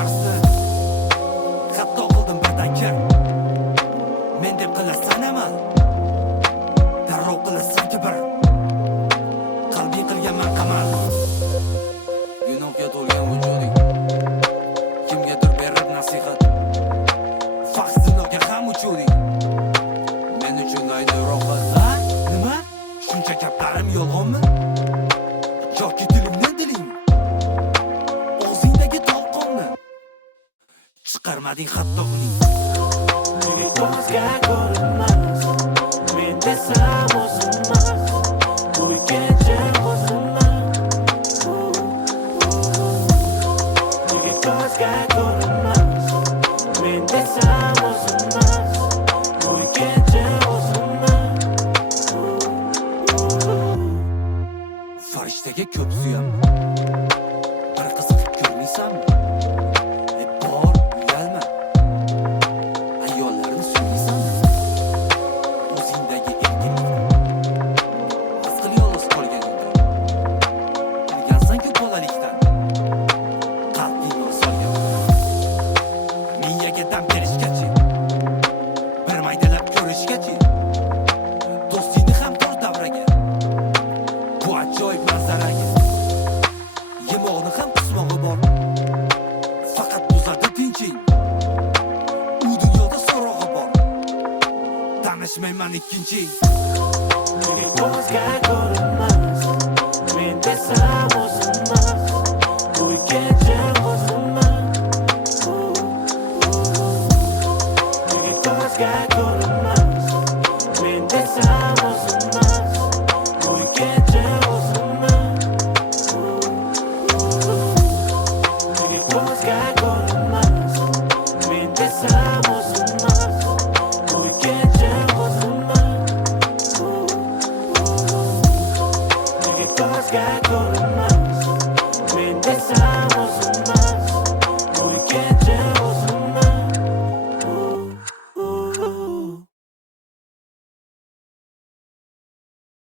qarshi xato qildim birdan kir men deb qilasan amal darrov qilasan kibr qalbing qilganman qamal gunohga to'lgan vujuding kimgadir berib nasihat faqt zinoga ham uchuding men uchun ayni rohat. Nima? Shuncha gaplarim yolg'onmi? Yoki dilimdan diling og'zingdagi talqonni chiqarmading hatto uning Nega ko'zga ko'rinmas men desam o'zimmas bu kecha o'zimmas Nega ko'zga ko'rinmas men desam o'zimmas bu kecha o'zimmas farishtaga ko'p suyaman bir qiziqib ko'rmaysanmi bor uyalma ayollarni suymaysanmi o'zingdagi erkinlikni his qil yolg'iz qolganingda bilgansan-ku bolalikdan qalbingni solgan miyaga dam berishgacha bir maydalab ko'rishgacha do'stingni ham tor davraga bu ajoyib manzaraga yemog'ni ham qismog'i bor faqat buzadi tinching u dunyoda so'rog'i bor tanishmayman ikkinchi Nega ko'zga ko'rinmas men desam o'zimmas bu kecha o'zimmas Nega ko'zga ko'rinmas men desam o'zimmas bu kecha o'zimmas Nega ko'zga ko'rinmas men desam o'zimmas bu kecha o'zimmas Nega ko'zga ko'rinmas